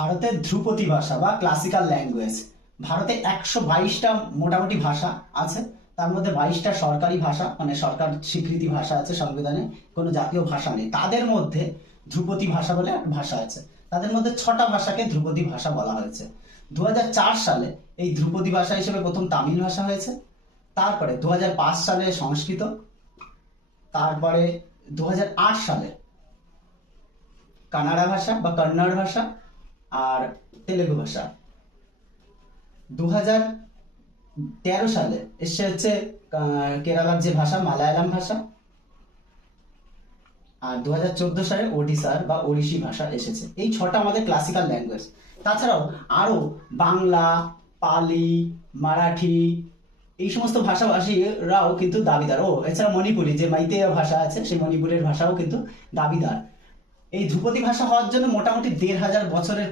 ভারতের ধ্রুপদী ভাষা বা ক্লাসিক্যাল ল্যাঙ্গুয়েজ ভারতে একশো বাইশটা মোটামুটি ভাষা আছে। তার মধ্যে বাইশটা সরকারি ভাষা মানে সরকার স্বীকৃতি ভাষা আছে সংবিধানে, কোনো জাতীয় ভাষা নেই। তাদের মধ্যে ধ্রুপদী ভাষা বলে একটা ভাষা আছে। তাদের মধ্যে ছটা ভাষাকে ধ্রুপদী ভাষা বলা হয়েছে। দু হাজার চার সালে এই ধ্রুপদী ভাষা হিসেবে প্রথম তামিল ভাষা হয়েছে। তারপরে দু হাজার পাঁচ সালে সংস্কৃত। তারপরে দু হাজার আট সালে কানাডা ভাষা বা কন্নড় ভাষা। আর তেলেগু ভাষা। দু হাজার তেরো সালে এসে হচ্ছে কেরালার যে ভাষা, মালায়ালাম ভাষা। আর দু হাজার চোদ্দ সালে ওডিশার বা ওড়িশি ভাষা এসেছে। এই ছটা আমাদের ক্লাসিক্যাল ল্যাঙ্গুয়েজ তাছাড়াও আরও বাংলা, পালি, মারাঠি, এই সমস্ত ভাষাভাষীরাও কিন্তু দাবিদার। ও, এছাড়া মণিপুরি যে মাইতেয় ভাষা আছে, সেই মণিপুরের ভাষাও কিন্তু দাবিদার। এই ধ্রুপদী ভাষা হওয়ার জন্য মোটামুটি দেড় হাজার বছরের